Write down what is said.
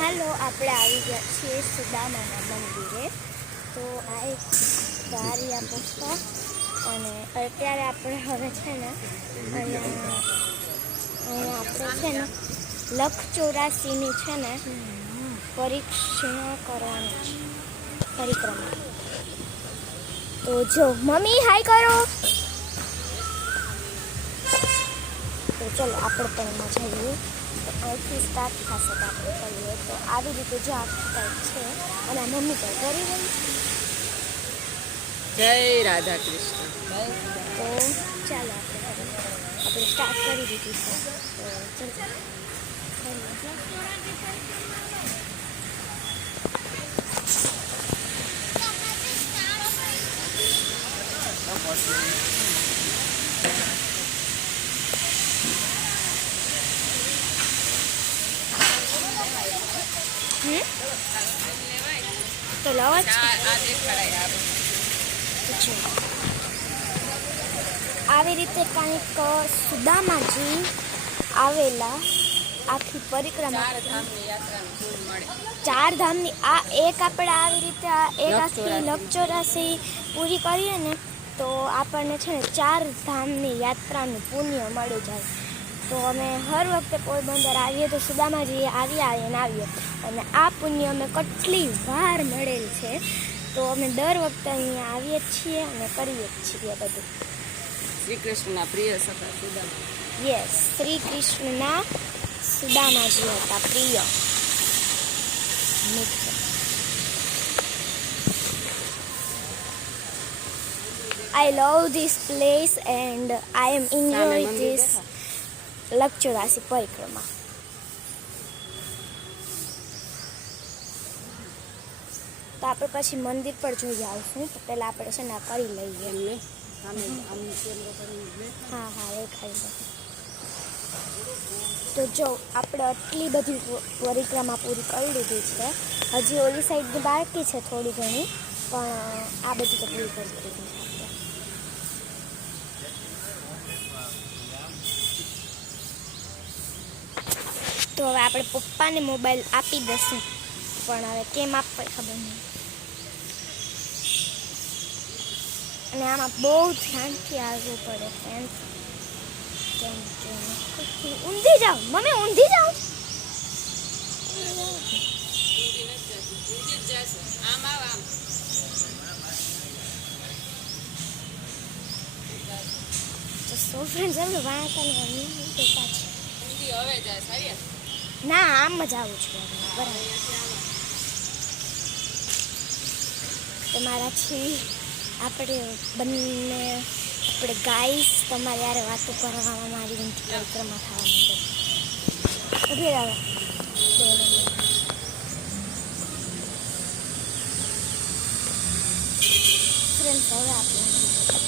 હાલો આપણે આવી ગયા છીએ સુદામાના મંદિરે. તો આ એક દ્વારિયા પપ્પા અને અત્યારે આપણે હવે છે ને અહીંયા આપણે છે ને લખ 84ની છે ને પરીક્ષા કરવાની છે, પરિક્રમા. તો જો મમ્મી હાય કરો. તો ચલો આપણે પણ એમાં જઈએ. તો અહીંથી સ્ટાર્ટ થશે તો આપણે કરીએ. તો આવી રીતે જો આ કંઈક છે અને મમ્મી તો કરી રહી છે. જય રાધા કૃષ્ણ. તો ચાલો આપણે સ્ટાર્ટ કરી દીધી છે. તો ચલો તો લવા આવી રીતે કંઈક સુદામાજી આવેલા આખી પરિક્રમા 4 ધામની આ એક આપણે આવી રીતે આ એક આખી લખ 84 પૂરી કરીએ ને તો આપણને છે ને 4 ધામની યાત્રાનું પુણ્ય મળી જાય. તો અમે હર વખતે પોરબંદર આવીએ તો સુદામાજી આવીએ અને આ પુણ્ય અમે કેટલી વાર મળેલ છે. તો અમે દર વખતે અહીંયા આવીએ જ છીએ અને કરીએ જ છીએ બધું. શ્રી કૃષ્ણના પ્રિય સખા સુદામા. યસ, શ્રી કૃષ્ણના સુદામાજી હતા પ્રિય મિત્ર. I love this place and I am enjoy this લખ 84 પરિક્રમા. તો આપણે પછી મંદિર પર જોઈ આવશું. તો પહેલાં આપણે છે ને આ કરી લઈએ એમને. હા દેખાઈ જાય. તો જો આપણે આટલી બધી પરિક્રમા પૂરી કરી લીધી છે. હજી ઓલી સાઈડની બાકી છે થોડી ઘણી, પણ આ બધી તો પૂરી કરી દીધી છે. તો હવે આપણે પપ્પાને મોબાઈલ આપી દઈશું, પણ હવે કેમ આપવા ખબર નહીં. અને આમાં બહુ ધ્યાનથી આવવું પડે ફ્રેન્ડ. ઊંધી જાઓ મમ્મી, ઊંધી જાઓ. તો સો ફ્રેન્ડ આપણે વાંચતા છે. ના આમ જ આવું છું બરાબર. તમારા છે આપણે બંને આપણે ગાઈસ તમારે યારે વાતો કરવામાં મારી વિનંતી પરિક્રમા થવા માટે ઉભી રહે. ફ્રેન્ડ્સ હવે આપણે